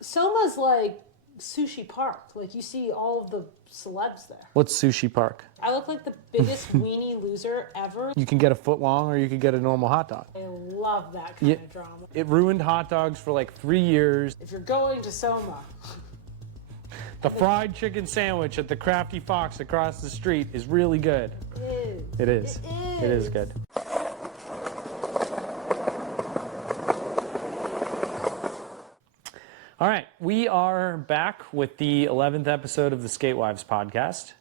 Soma's like Sushi Park. Like you see all of the celebs there. What's Sushi Park? I look like the biggest weenie loser ever. You can get a foot long or you could get a normal hot dog. I love that kind of drama. It ruined hot dogs for like 3 years. If you're going to Soma, The fried chicken sandwich at the Crafty Fox across the street is really good. it is. It is. It is good. All right, we are back with the 11th episode of the Skatewives podcast,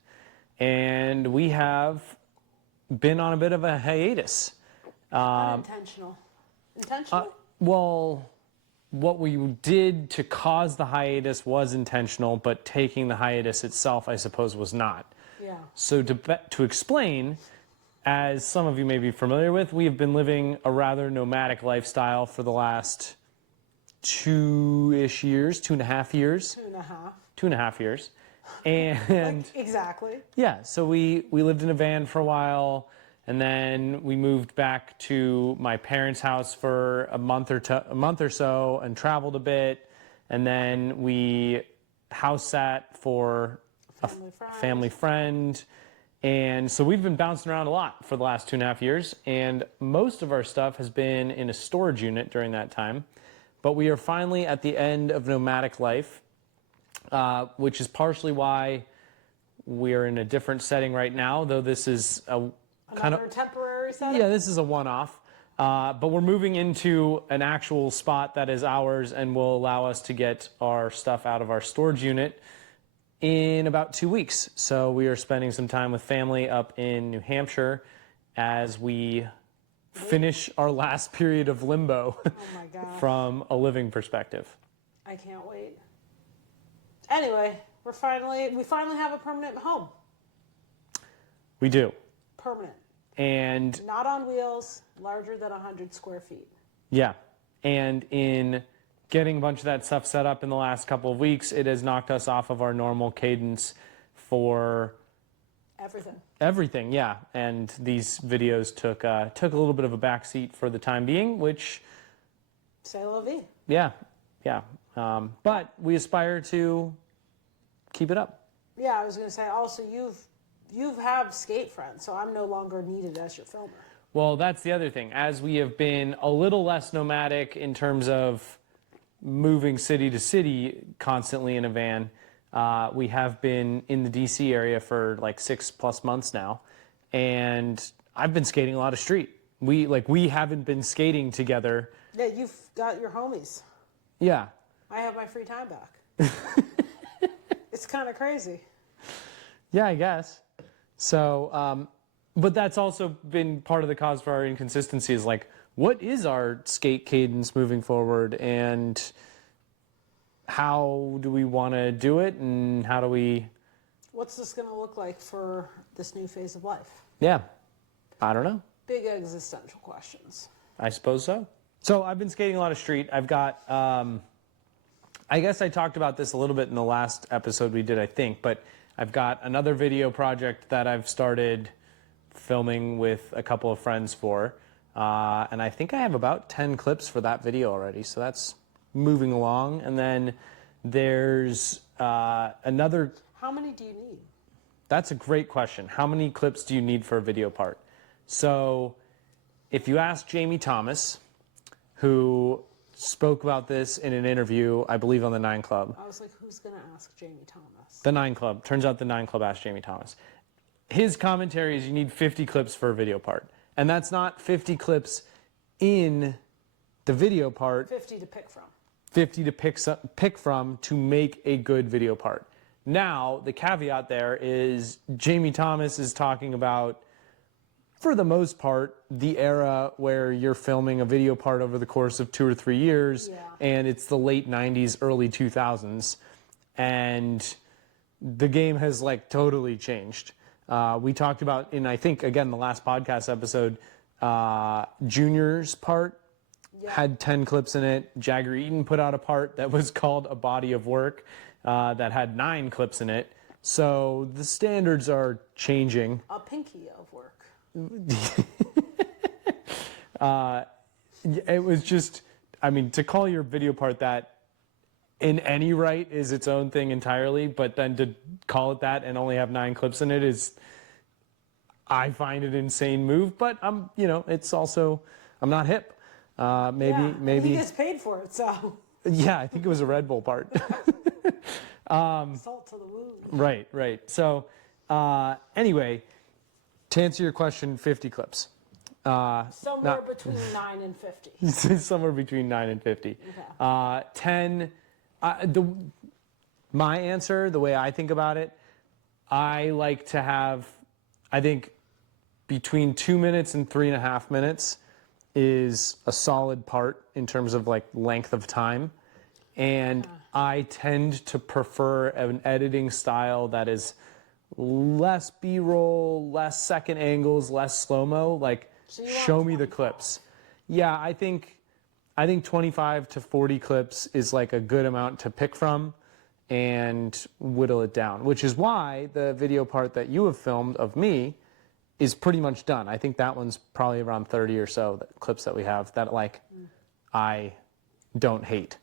and we have been on a bit of a hiatus. Unintentional. Intentional? Well, what we did to cause the hiatus was intentional, but taking the hiatus itself, I suppose, was not. Yeah. So to explain, as some of you may be familiar with, we have been living a rather nomadic lifestyle for the last 2-ish years, 2.5 years. 2.5. 2.5 years. And Like, exactly. yeah, so we lived in a van for a while, and then we moved back to my parents' house for a month or so and traveled a bit, and then we house sat for a family friend. And so we've been bouncing around a lot for the last 2.5 years, and most of our stuff has been in a storage unit during that time. But we are finally at the end of nomadic life, which is partially why we're in a different setting right now, though this is a kind of temporary setting? Yeah, this is a one-off. But we're moving into an actual spot that is ours and will allow us to get our stuff out of our storage unit in about 2 weeks. So we are spending some time with family up in New Hampshire as we finish our last period of limbo my God. from a living perspective. I can't wait. Anyway, we finally have a permanent home. We do. Permanent. And Not on wheels, larger than 100 square feet. yeah, and in getting a bunch of that stuff set up in the last couple of weeks, it has knocked us off of our normal cadence for everything, yeah. And these videos took a little bit of a backseat for the time being, which C'est la vie. yeah. But we aspire to keep it up. Yeah, I was going to say also you have skate friends, so I'm no longer needed as your filmer. Well, that's the other thing. As we have been a little less nomadic in terms of moving city to city constantly in a van, we have been in the DC area for like 6+ months now, and I've been skating a lot of street. We haven't been skating together. Yeah, you've got your homies. Yeah. I have my free time back. It's kind of crazy. Yeah, I guess. So, but that's also been part of the cause for our inconsistency is like, what is our skate cadence moving forward, and how do we want to do it, and how do we... What's this going to look like for this new phase of life? Yeah, I don't know. Big existential questions. I suppose so. So I've been skating a lot of street. I've got, I guess I talked about this a little bit in the last episode we did, I think, but I've got another video project that I've started filming with a couple of friends for. And I think I have about 10 clips for that video already, so that's moving along. And then there's another... How many do you need? That's a great question. How many clips do you need for a video part? So if you ask Jamie Thomas, who spoke about this in an interview, I believe on the 9 Club. I was like, who's going to ask Jamie Thomas? The 9 Club. Turns out the 9 Club asked Jamie Thomas. His commentary is you need 50 clips for a video part. And that's not 50 clips in the video part. 50 to pick from. 50 to pick from to make a good video part. Now, the caveat there is Jamie Thomas is talking about, for the most part, the era where you're filming a video part over the course of 2 or 3 years, and it's the late 90s, early 2000s, and the game has like totally changed. We talked about in, I think, again, the last podcast episode, Junior's part had 10 clips in it. Jagger Eaton put out a part that was called A Body of Work that had 9 clips in it. So the standards are changing. A pinky of work. It was just, I mean, to call your video part that in any right is its own thing entirely, but then to call it that and only have 9 clips in it is, I find it an insane move, but it's also, I'm not hip. And he gets paid for it, so. Yeah, I think it was a Red Bull part. Salt to the wound. Right. So, anyway, to answer your question, 50 clips. Somewhere between 9 and 50. Somewhere between 9 and 50. Okay. 10, my answer, the way I think about it, I like to have, I think between 2 minutes and 3.5 minutes is a solid part in terms of like length of time. And I tend to prefer an editing style that is less B-roll, less second angles, less slow-mo, like show me the clips. Yeah, I think 25 to 40 clips is like a good amount to pick from and whittle it down, which is why the video part that you have filmed of me is pretty much done. I think that one's probably around 30 or so clips that we have that like I don't hate.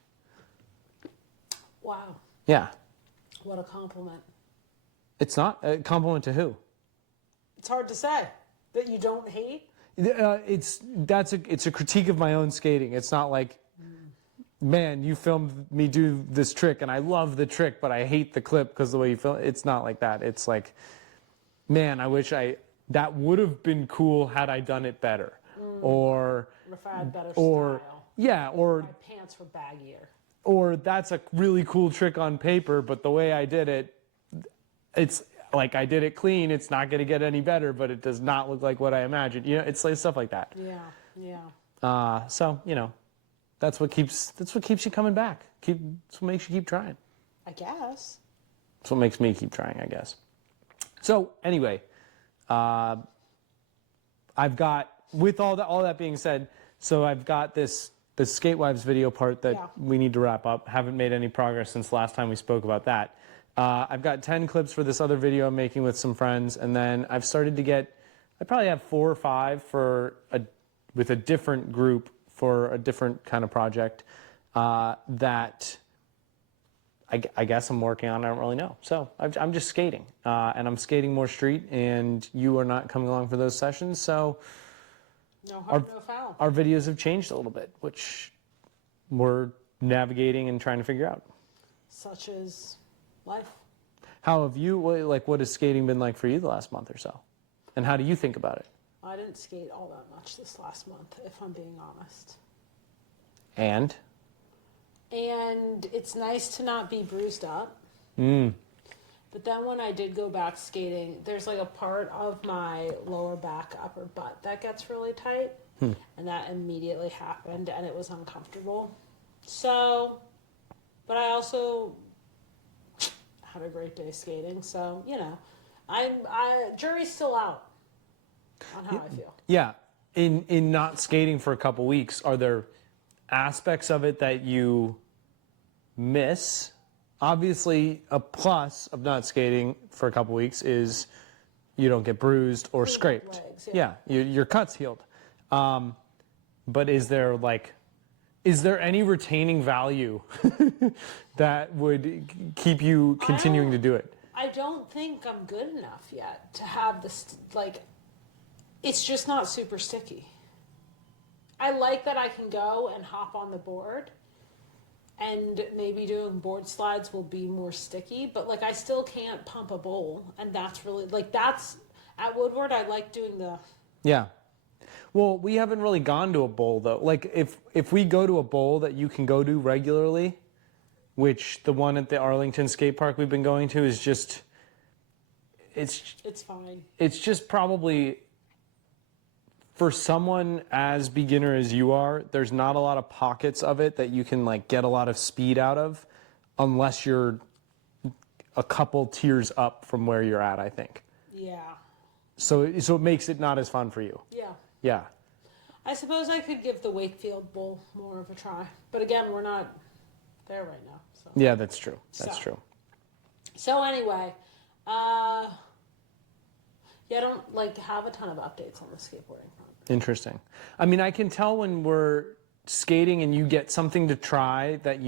Wow. Yeah. What a compliment. It's not a compliment to who? It's hard to say that you don't hate. It's a critique of my own skating. It's not like, man, you filmed me do this trick and I love the trick, but I hate the clip because the way you film. It's not like that. It's like, man, I wish that would have been cool had I done it better, or if I had better style. Yeah, or my pants were baggier. Or that's a really cool trick on paper, but the way I did it, it's like I did it clean. It's not going to get any better, but it does not look like what I imagined. It's like stuff like that. Yeah. So that's what keeps you coming back. That's what makes you keep trying. I guess. That's what makes me keep trying, I guess. So anyway, I've got, with all that being said, so I've got the Skatewives video part that we need to wrap up. Haven't made any progress since the last time we spoke about that. I've got 10 clips for this other video I'm making with some friends, and then I've started to get, I probably have 4 or 5 with a different group for a different kind of project that I guess I'm working on. I don't really know. So I'm just skating, and I'm skating more street, and you are not coming along for those sessions, so no harm, no foul. Our videos have changed a little bit, which we're navigating and trying to figure out. Such as life. How have you, what has skating been like for you the last month or so? And how do you think about it? I didn't skate all that much this last month, if I'm being honest. And it's nice to not be bruised up. But then when I did go back skating, there's like a part of my lower back, upper butt that gets really tight. And that immediately happened, and it was uncomfortable. So, but I also had a great day skating. So, jury's still out on how I feel. Yeah. In not skating for a couple weeks, are there aspects of it that you miss? Obviously, a plus of not skating for a couple weeks is you don't get bruised or scraped. Legs, your cut's healed. But is there any retaining value that would keep you continuing to do it? I don't think I'm good enough yet to have this, it's just not super sticky. I like that I can go and hop on the board, and maybe doing board slides will be more sticky, but I still can't pump a bowl, and that's really that's at Woodward. I like doing the Well, we haven't really gone to a bowl though. If we go to a bowl that you can go to regularly, which the one at the Arlington skate park we've been going to is just, it's fine. It's just probably, for someone as beginner as you are, there's not a lot of pockets of it that you can get a lot of speed out of, unless you're a couple tiers up from where you're at, I think. Yeah. So it makes it not as fun for you. Yeah. Yeah. I suppose I could give the Wakefield Bowl more of a try, but again, we're not there right now. So. Yeah, that's true. That's true. So anyway, I don't have a ton of updates on the skateboarding front. Interesting. I mean, I can tell when we're skating and you get something to try that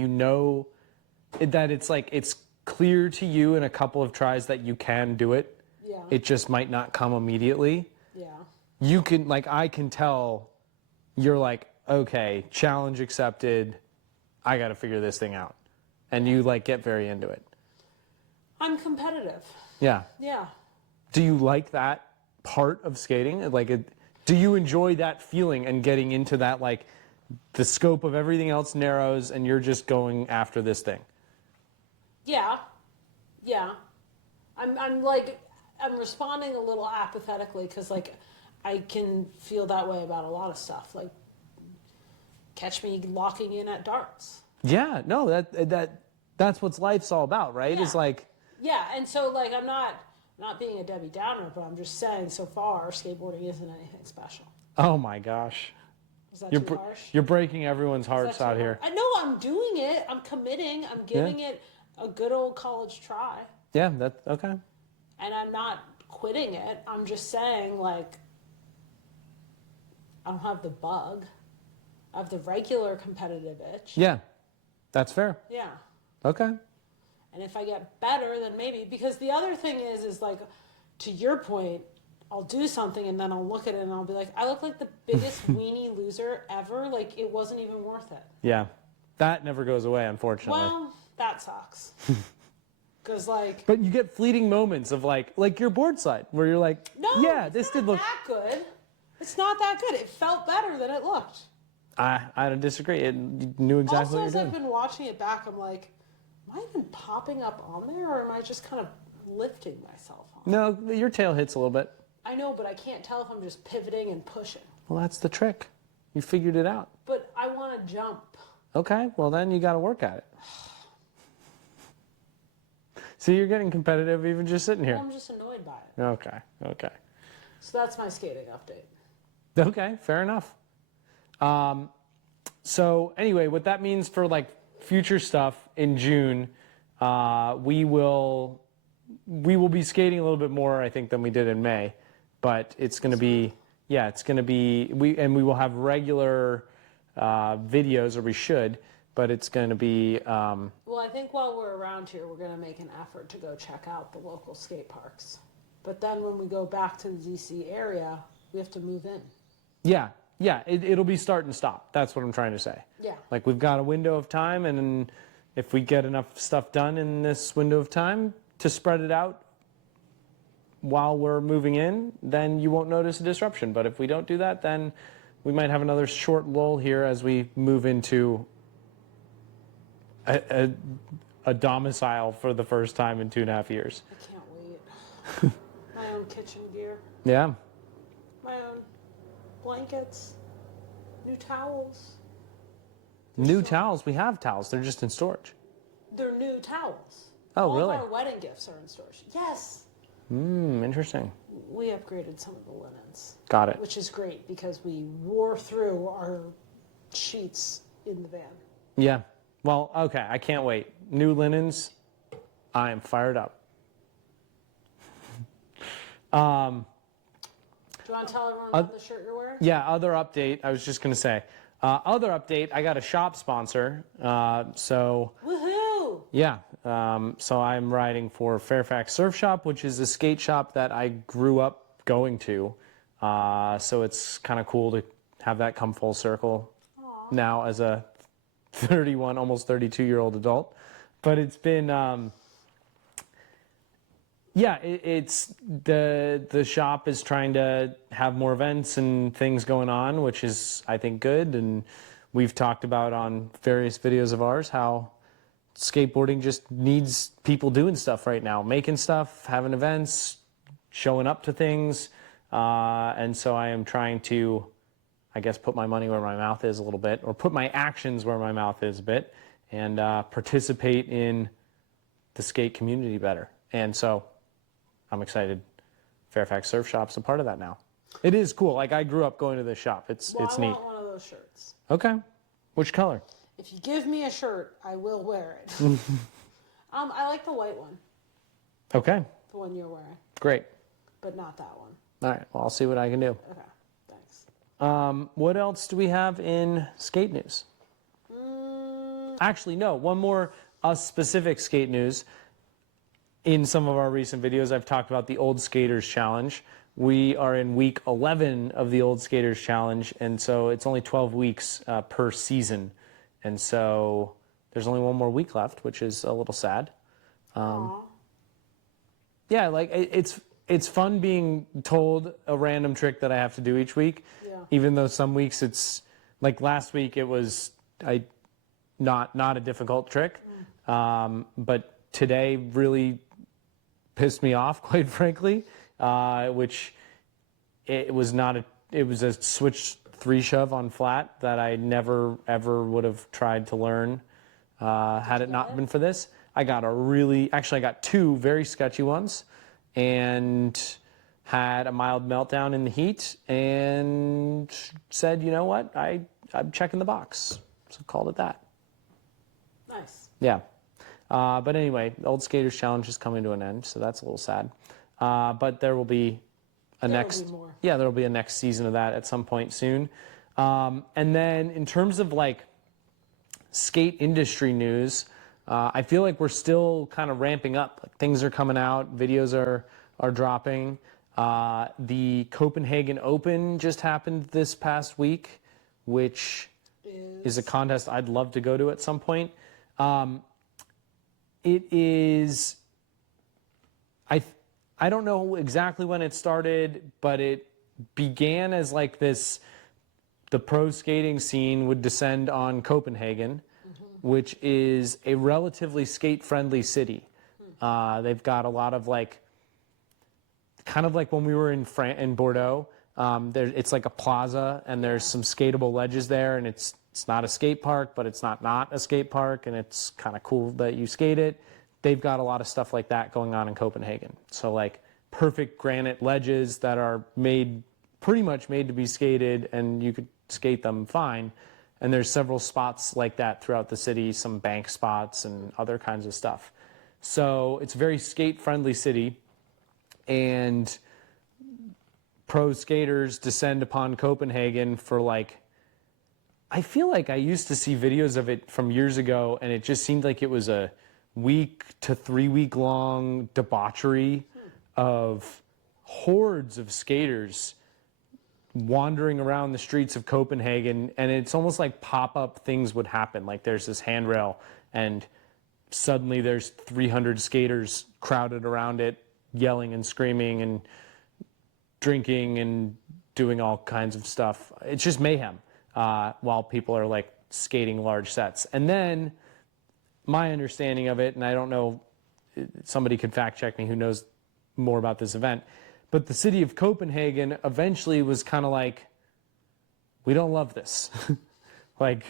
that it's like it's clear to you in a couple of tries that you can do it. Yeah. It just might not come immediately. Yeah. You can, like, I can tell you're like, okay, challenge accepted. I got to figure this thing out. And you, like, get very into it. I'm competitive. Yeah. Yeah. Do you like that part of skating? Like, do you enjoy that feeling and getting into that, like, the scope of everything else narrows and you're just going after this thing? Yeah. Yeah. I'm responding a little apathetically because, like, I can feel that way about a lot of stuff. Like, catch me locking in at darts. Yeah, no, that's what life's all about, right? Yeah. It's like, yeah, and so, like, I'm not being a Debbie Downer, but I'm just saying so far skateboarding isn't anything special. oh my gosh. Is that too harsh? You're breaking everyone's Is hearts that too out here. hard? I know I'm doing it. I'm committing. I'm giving it a good old college try. Yeah, that's okay. And I'm not quitting it. I'm just saying, like, I don't have the bug. I have the regular competitive itch. Yeah, that's fair. Yeah. Okay. And if I get better, then maybe. Because the other thing is like, to your point, I'll do something and then I'll look at it and I'll be like, I look like the biggest weenie loser ever. Like, it wasn't even worth it. Yeah, that never goes away, unfortunately. Well, that sucks. Because, like... But you get fleeting moments of, like your board slide, where you're like, No, yeah, this did look... that good. It's not that good. It felt better than it looked. I don't disagree. You knew exactly Also, what as you're I've doing. been watching it back, I'm like, am I even popping up on there, or am I just kind of lifting myself on? No, your tail hits a little bit. I know, but I can't tell if I'm just pivoting and pushing. Well, that's the trick. You figured it out. But I want to jump. Okay, well then you got to work at it. See, you're getting competitive even just sitting here. Well, I'm just annoyed by it. Okay. So that's my skating update. Okay, fair enough. So anyway, what that means for, like, future stuff in June, we will be skating a little bit more, I think, than we did in May, but it's going to be, we will have regular videos, or we should, but it's going to be. Well, I think while we're around here, we're going to make an effort to go check out the local skate parks. But then when we go back to the DC area, we have to move in. Yeah, it'll be start and stop. That's what I'm trying to say. Yeah. Like, we've got a window of time, and if we get enough stuff done in this window of time to spread it out while we're moving in, then you won't notice a disruption. But if we don't do that, then we might have another short lull here as we move into a domicile for the first time in 2.5 years. I can't wait. My own kitchen gear. Yeah. My own blankets. New towels. New towels. We have towels. They're just in storage. They're new towels. Oh, All really? of our wedding gifts are in storage. Yes. Interesting. We upgraded some of the linens. Got it. Which is great because we wore through our sheets in the van. Yeah. Well, okay. I can't wait. New linens. I am fired up. Do you want to tell everyone about the shirt you're wearing? Yeah, other update. I was just going to say. Other update, I got a shop sponsor. Woohoo! Yeah. So I'm riding for Fairfax Surf Shop, which is a skate shop that I grew up going to. So it's kind of cool to have that come full circle now as a 31, almost 32-year-old adult. But it's been... it's the shop is trying to have more events and things going on, which is, I think, good. And we've talked about on various videos of ours how skateboarding just needs people doing stuff right now, making stuff, having events, showing up to things. And so I am trying to, I guess, put my money where my mouth is a little bit, or put my actions where my mouth is a bit, and participate in the skate community better. And so I'm excited. Fairfax Surf Shop's a part of that now. It is cool. Like, I grew up going to this shop. It's I neat. want one of those shirts. Okay. Which color? If you give me a shirt, I will wear it. I like the white one. Okay. The one you're wearing. Great. But not that one. All right. Well, I'll see what I can do. Okay. Thanks. What else do we have in skate news? Actually, no. One more specific skate news, in some of our recent videos, I've talked about the Old Skaters Challenge. We are in week 11 of the Old Skaters Challenge, and so it's only 12 weeks per season. And so there's only one more week left, which is a little sad. Yeah, like it's fun being told a random trick that I have to do each week, even though some weeks it's, like last week it was not a difficult trick, but today really pissed me off, quite frankly, which it was a switch 3 shove on flat that I never ever would have tried to learn had it not been for this. I got I got 2 very sketchy ones and had a mild meltdown in the heat and said, you know what, I'm checking the box. So called it that. Nice. Yeah. But anyway, the Old Skaters Challenge is coming to an end, so that's a little sad. But there will be there will be a next season of that at some point soon. And then in terms of like skate industry news, I feel like we're still kind of ramping up. Like, things are coming out, videos are dropping. The Copenhagen Open just happened this past week, which is a contest I'd love to go to at some point. It is, I don't know exactly when it started, but it began as like this, the pro skating scene would descend on Copenhagen, which is a relatively skate-friendly city. They've got a lot of like, kind of like when we were in Bordeaux, it's like a plaza and there's some skatable ledges there, and it's not a skate park, but it's not a skate park, and it's kind of cool that you skate it. They've got a lot of stuff like that going on in Copenhagen. So like perfect granite ledges that are pretty much made to be skated, and you could skate them fine. And there's several spots like that throughout the city, some bank spots and other kinds of stuff. So it's a very skate-friendly city, and pro skaters descend upon Copenhagen for like, I feel like I used to see videos of it from years ago, and it just seemed like it was a week to 3 week long debauchery of hordes of skaters wandering around the streets of Copenhagen, and it's almost like pop-up things would happen. Like there's this handrail, and suddenly there's 300 skaters crowded around it, yelling and screaming and drinking and doing all kinds of stuff. It's just mayhem. While people are like skating large sets. And then my understanding of it, and I don't know, somebody could fact check me who knows more about this event, but the city of Copenhagen eventually was kind of like, we don't love this. Like,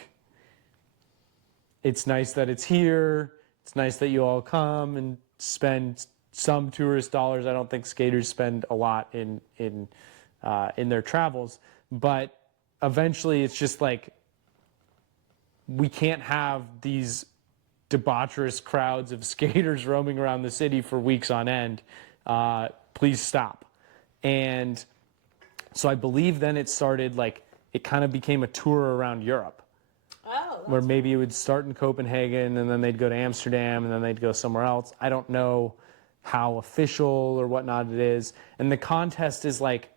it's nice that it's here. It's nice that you all come and spend some tourist dollars. I don't think skaters spend a lot in their travels, but eventually it's just like, we can't have these debaucherous crowds of skaters roaming around the city for weeks on end. Please stop. And so I believe then it started like, it kind of became a tour around Europe. Oh, where maybe it would start in Copenhagen and then they'd go to Amsterdam and then they'd go somewhere else. I don't know how official or whatnot it is. And the contest is like,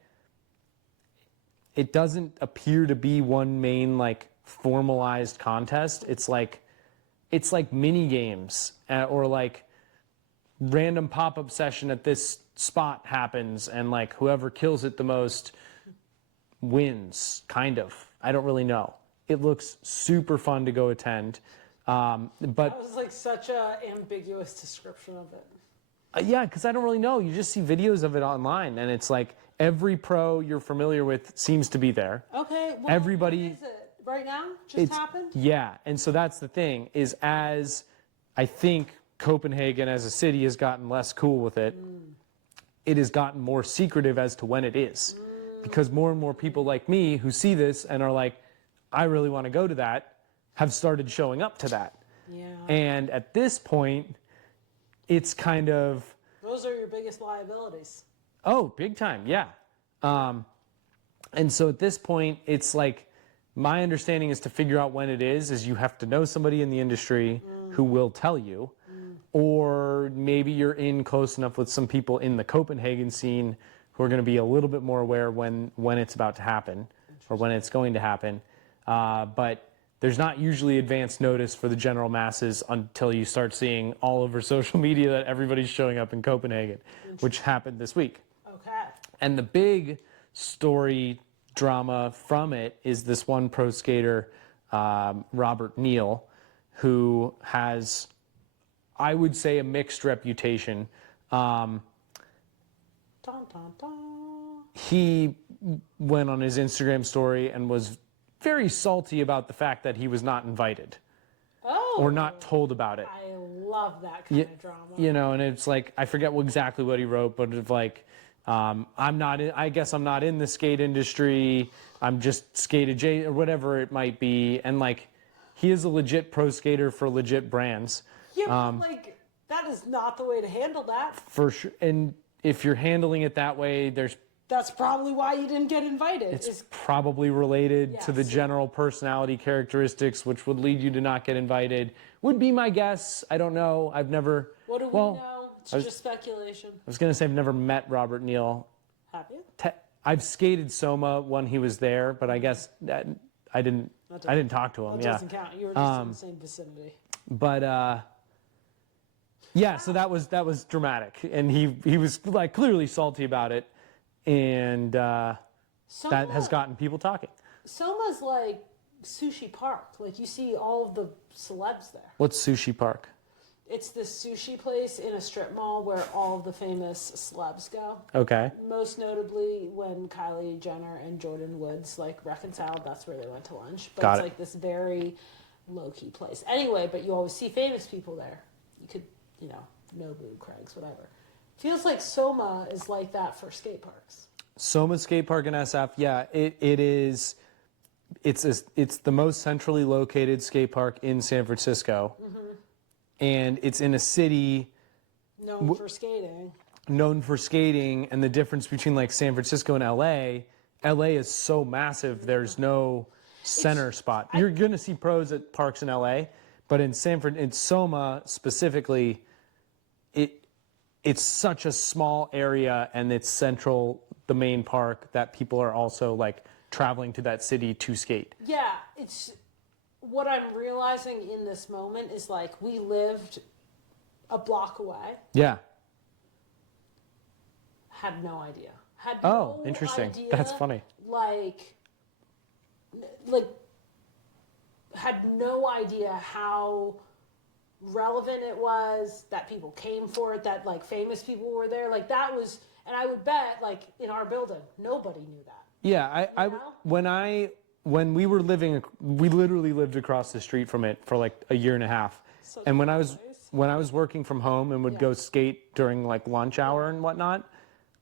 it doesn't appear to be one main like formalized contest. It's like mini games or like random pop-up session at this spot happens, and like whoever kills it the most wins, kind of. I don't really know. It looks super fun to go attend. But that was like such a ambiguous description of it. Yeah, because I don't really know. You just see videos of it online, and it's like every pro you're familiar with seems to be there. Okay, well, everybody. What is it? Right now? Just happened? Yeah, and so that's the thing, is as I think Copenhagen as a city has gotten less cool with it, it has gotten more secretive as to when it is. Because more and more people like me who see this and are like, I really want to go to that, have started showing up to that. Yeah. And at this point, it's kind of... Those are your biggest liabilities. Oh, big time, yeah. And so at this point, it's like, my understanding is to figure out when it is you have to know somebody in the industry who will tell you, or maybe you're in close enough with some people in the Copenhagen scene who are going to be a little bit more aware when it's about to happen or when it's going to happen. But there's not usually advance notice for the general masses until you start seeing all over social media that everybody's showing up in Copenhagen, which happened this week. Okay. And the big story drama from it is this one pro skater, Robert Neal, who has, I would say, a mixed reputation. Dun, dun, dun. He went on his Instagram story and was very salty about the fact that he was not invited or not told about it. I love that kind of drama. You know, and it's like, I forget exactly what he wrote, but it's like, I guess I'm not in the skate industry. I'm just skate adjacent or whatever it might be. And like, he is a legit pro skater for legit brands. Yeah, but like, that is not the way to handle that. For sure. And if you're handling it that way, that's probably why you didn't get invited. It's probably related to the Yes. general personality characteristics, which would lead you to not get invited. Would be my guess. I don't know. I've never. What do we know? It's just speculation. I was gonna say I've never met Robert Neal. Have you? I've skated Soma when he was there, but I guess that I didn't talk to him. That doesn't count. You were just in the same vicinity. But yeah, so that was dramatic, and he was like clearly salty about it, and that has gotten people talking. Soma's like Sushi Park. Like, you see all of the celebs there. What's Sushi Park? It's this sushi place in a strip mall where all of the famous celebs go. Okay. Most notably when Kylie Jenner and Jordan Woods like reconciled, that's where they went to lunch. But Got it's it. like this very low-key place. Anyway, but you always see famous people there. You could, Nobu, Craig's, whatever. Feels like Soma is like that for skate parks. Soma Skate Park in SF, yeah, it is. It's the most centrally located skate park in San Francisco, and it's in a city Known for skating. known for skating. And the difference between like San Francisco and LA is so massive. There's no center spot. You're gonna see pros at parks in LA, but in Soma specifically, it's such a small area, and it's central, the main park, that people are also like traveling to that city to skate. Yeah, it's what I'm realizing in this moment is like we lived a block away, Yeah. had no idea. Interesting. Idea, That's funny. Like had no idea how relevant it was, that people came for it, that like famous people were there. Like that was, and I would bet like in our building, nobody knew that. Yeah, when we were living, we literally lived across the street from it for like a year and a half. And when I was working from home and would go skate during like lunch hour and whatnot,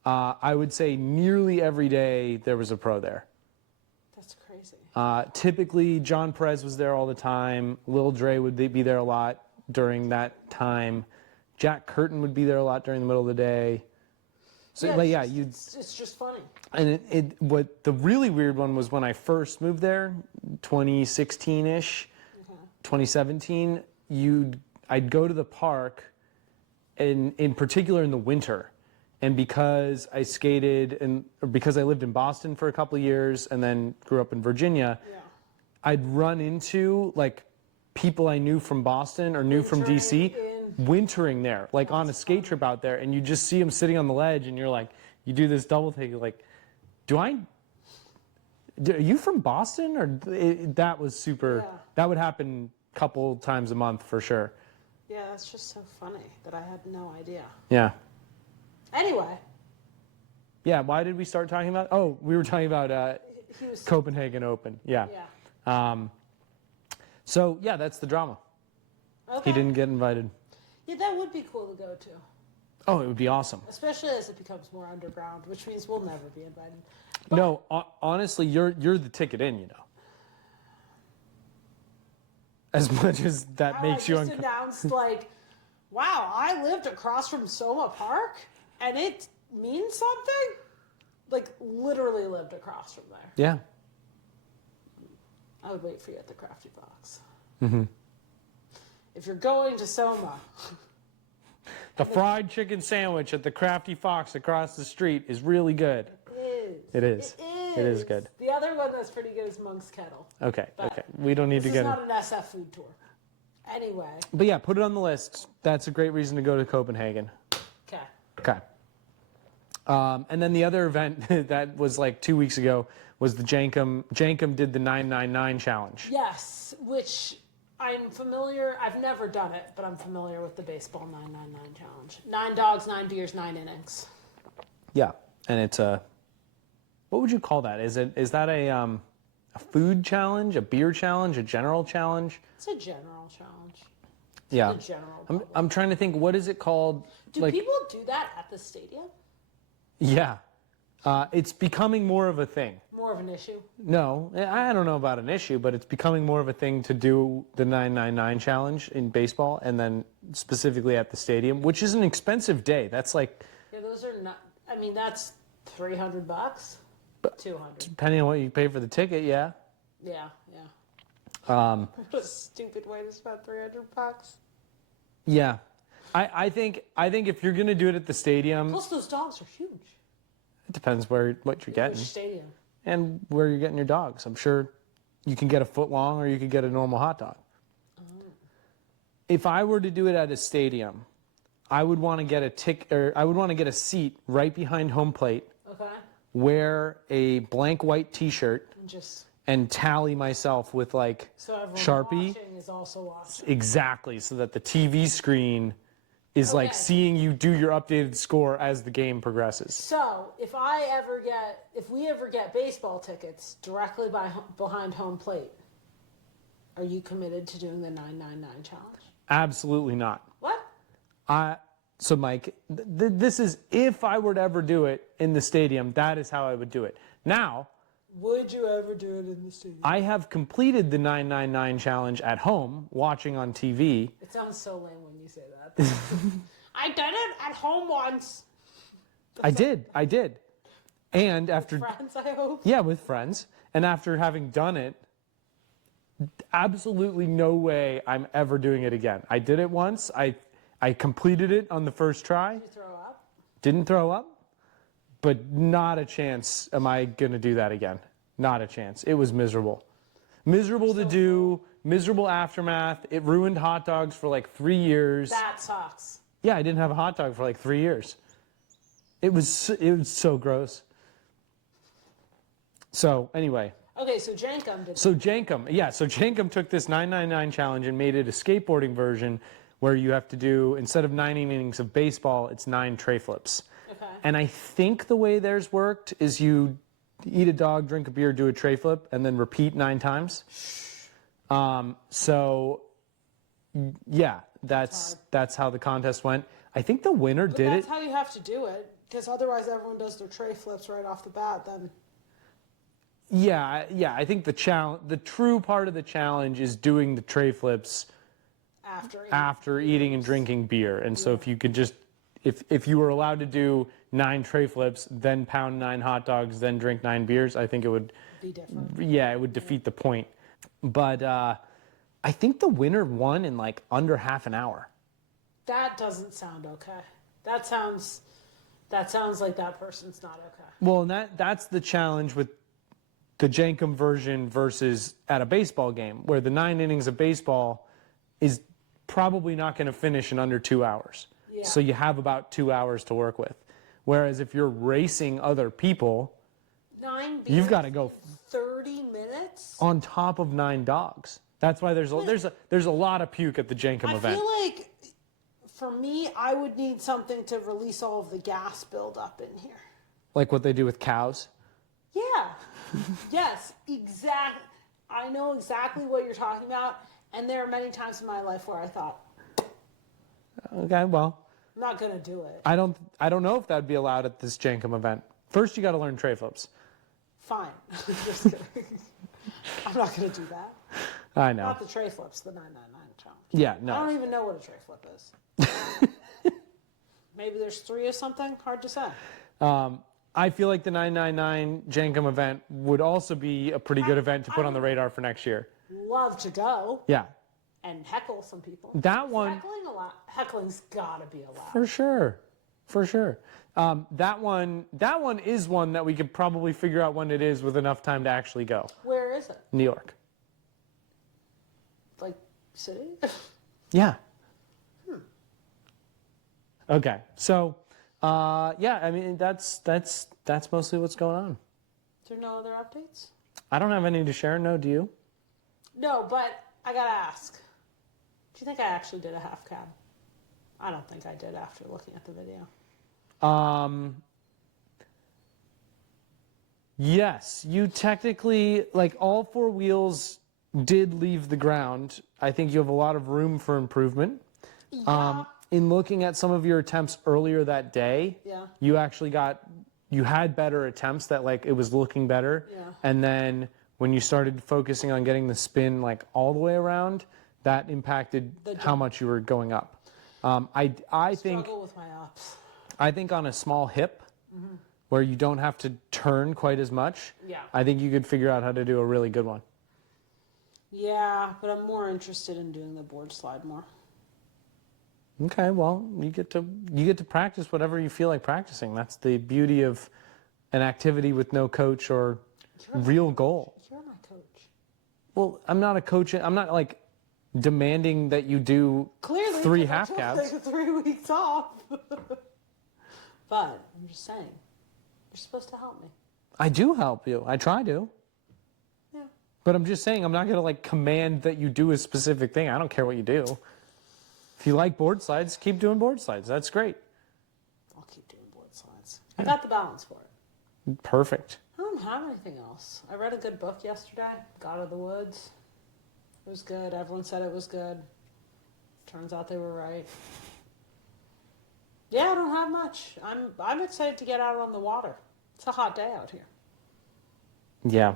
I would say nearly every day there was a pro there. That's crazy. Typically, John Perez was there all the time. Lil Dre would be there a lot during that time. Jack Curtin would be there a lot during the middle of the day. So it's just funny. And what the really weird one was when I first moved there, 2016-ish, 2017. I'd go to the park, and in particular in the winter, and because I skated because I lived in Boston for a couple of years and then grew up in Virginia, I'd run into like people I knew from Boston or knew from DC wintering there, like on a skate trip out there, and you just see them sitting on the ledge, and you're like, you do this double take, you're like, are you from Boston? Or that was super. Yeah. That would happen a couple times a month for sure. Yeah, that's just so funny that I had no idea. Yeah. Anyway. Yeah. Why did we start talking about? Oh, we were talking about Copenhagen Open. Yeah. So yeah, that's the drama. Okay. He didn't get invited. Yeah, that would be cool to go to. Oh, it would be awesome. Especially as it becomes more underground, which means we'll never be invited. But No, honestly, you're the ticket in, As much as that makes you uncomfortable. Announced like, wow, I lived across from Soma Park, and it means something. Like literally lived across from there. Yeah. I would wait for you at the Crafty Box. if you're going to Soma, The fried chicken sandwich at the Crafty Fox across the street is really good. it is. It is good. The other one that's pretty good is Monk's Kettle. Okay, But okay. We don't need to This get is in. not an SF food tour. Anyway, But yeah, put it on the list. That's a great reason to go to Copenhagen. okay. Okay. And then the other event that was like 2 weeks ago was the Jenkem. Jenkem did the 999 challenge. Yes, which I'm familiar. I've never done it, but I'm familiar with the baseball 999 challenge. 9 dogs, 9 beers, 9 innings. Yeah, and it's a. What would you call that? Is that a food challenge, a beer challenge, a general challenge? It's a general challenge. Yeah. The general public. I'm trying to think. What is it called? Do people do that at the stadium? Yeah. It's becoming more of a thing. More of an issue? No, I don't know about an issue, but it's becoming more of a thing to do the 999 challenge in baseball, and then specifically at the stadium, which is an expensive day. That's like, Yeah, those are not. I mean, that's $300. 200. depending on what you pay for the ticket, yeah. Yeah. What a stupid way to spend $300. Yeah. I think if you're gonna do it at the stadium, Plus, those dogs are huge. it depends what you're getting Which stadium? and where you're getting your dogs. I'm sure you can get a foot long or you could get a normal hot dog. If I were to do it at a stadium, I would want to get I would want to get a seat right behind home plate, Okay. wear a blank white T-shirt, And just and tally myself with like so everyone Sharpie. watching is also watching. Exactly, so that the TV screen is like Okay. seeing you do your updated score as the game progresses. So if we ever get baseball tickets directly behind home plate, are you committed to doing the 999 challenge? Absolutely not. What? So Mike, this is if I were to ever do it in the stadium, that is how I would do it. Now, Would you ever do it in the stadium? I have completed the 999 challenge at home, watching on TV. It sounds so lame when you say that. I did it at home once. I did. And after, Friends, I hope. yeah, with friends. And after having done it, absolutely no way I'm ever doing it again. I did it once. I completed it on the first try. Did you throw up? Didn't throw up, but not a chance am I going to do that again. Not a chance. It was miserable. Miserable to do, miserable aftermath. It ruined hot dogs for like 3 years. That sucks. Yeah, I didn't have a hot dog for like 3 years. It was so gross. So anyway, Okay, so Jenkem did. so Jenkem took this 999 challenge and made it a skateboarding version where you have to do, instead of 9 innings of baseball, it's 9 tray flips. Okay. And I think the way theirs worked is you eat a dog, drink a beer, do a tray flip, and then repeat 9 times. So yeah, that's how the contest went. I think the winner But did that's it. how you have to do it, because otherwise everyone does their tray flips right off the bat. Then Yeah. I think the true part of the challenge is doing the tray flips after eating and drinking beer. And so if you could just, if you were allowed to do 9 tray flips, then pound 9 hot dogs, then drink 9 beers, I think it would be different. Yeah, it would defeat the point. But I think the winner won in like under half an hour. That doesn't sound okay. That sounds like that person's not okay. Well, and that's the challenge with the Jenkem version versus at a baseball game, where the 9 innings of baseball is probably not going to finish in under 2 hours. Yeah. So you have about 2 hours to work with. Whereas if you're racing other people, 9 beers, you've got to go 30 minutes. on top of 9 dogs. That's why there's a lot of puke at the Jenkem event. I feel like, for me, I would need something to release all of the gas buildup in here. Like what they do with cows. Yeah. Yes, exactly. I know exactly what you're talking about, and there are many times in my life where I thought, Okay, well, I'm not gonna do it. I don't know if that'd be allowed at this Jenkem event. First, you got to learn tray flips. Fine. Just kidding. I'm not gonna do that. I know. Not the tray flips, the 999 challenge. Yeah, I no. don't even know what a tray flip is. Maybe there's 3 or something. Hard to say. I feel like the 999 Jenkem event would also be a pretty good event to put on the radar for next year. Love to go. Yeah. and heckle some people. That one, Heckling a lot. Heckling's gotta be allowed. for sure. For sure. That one is one that we could probably figure out when it is with enough time to actually go. Where is it? New York. Like, city? Yeah. Okay. So, yeah, I mean, that's mostly what's going on. Is there no other updates? I don't have any to share. No, do you? No, but I gotta ask. Do you think I actually did a half cab? I don't think I did after looking at the video. Yes, you technically, like, all four wheels did leave the ground. I think you have a lot of room for improvement. Yeah. In looking at some of your attempts earlier that day, Yeah. you actually you had better attempts that, like, it was looking better. Yeah. And then when you started focusing on getting the spin, like, all the way around, that impacted how much you were going up. I think Struggle with my ups. I think on a small hip, where you don't have to turn quite as much, Yeah. I think you could figure out how to do a really good one. Yeah, but I'm more interested in doing the board slide more. Okay, well, you get to practice whatever you feel like practicing. That's the beauty of an activity with no coach or real goal. You're my coach. Well, I'm not a coach. I'm not like demanding that you do Clearly, 3 'cause I half took cabs. like 3 weeks off. But I'm just saying, you're supposed to help me. I do help you. I try to. Yeah. But I'm just saying I'm not going to like command that you do a specific thing. I don't care what you do. If you like board slides, keep doing board slides. That's great. I'll keep doing board slides. I got the balance for it. Perfect. I don't have anything else. I read a good book yesterday, God of the Woods. It was good. Everyone said it was good. Turns out they were right. Yeah, I don't have much. I'm excited to get out on the water. It's a hot day out here. Yeah.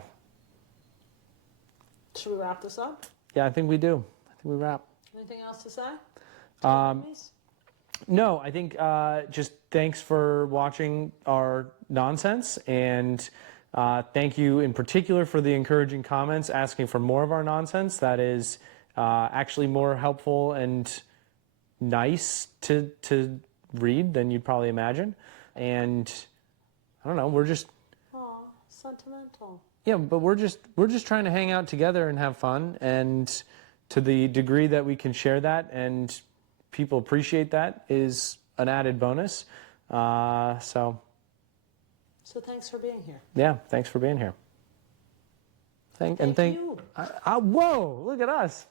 Should we wrap this up? Yeah, I think we do. I think we wrap. Anything else to say? No, I think just thanks for watching our nonsense, and thank you in particular for the encouraging comments asking for more of our nonsense. That is actually more helpful and nice to read than you'd probably imagine. And I don't know, we're just Sentimental. yeah, but we're just trying to hang out together and have fun, and to the degree that we can share that and people appreciate that is an added bonus. So thanks for being here. yeah, thanks for being here. Thank you. Whoa, look at us.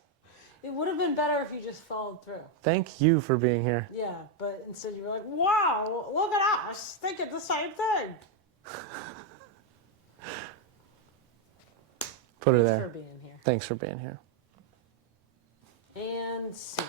It would have been better if you just followed through. Thank you for being here. Yeah, but instead you were like, wow, look at us thinking the same thing. Put her Thanks there. for being here. Thanks for being here. And see.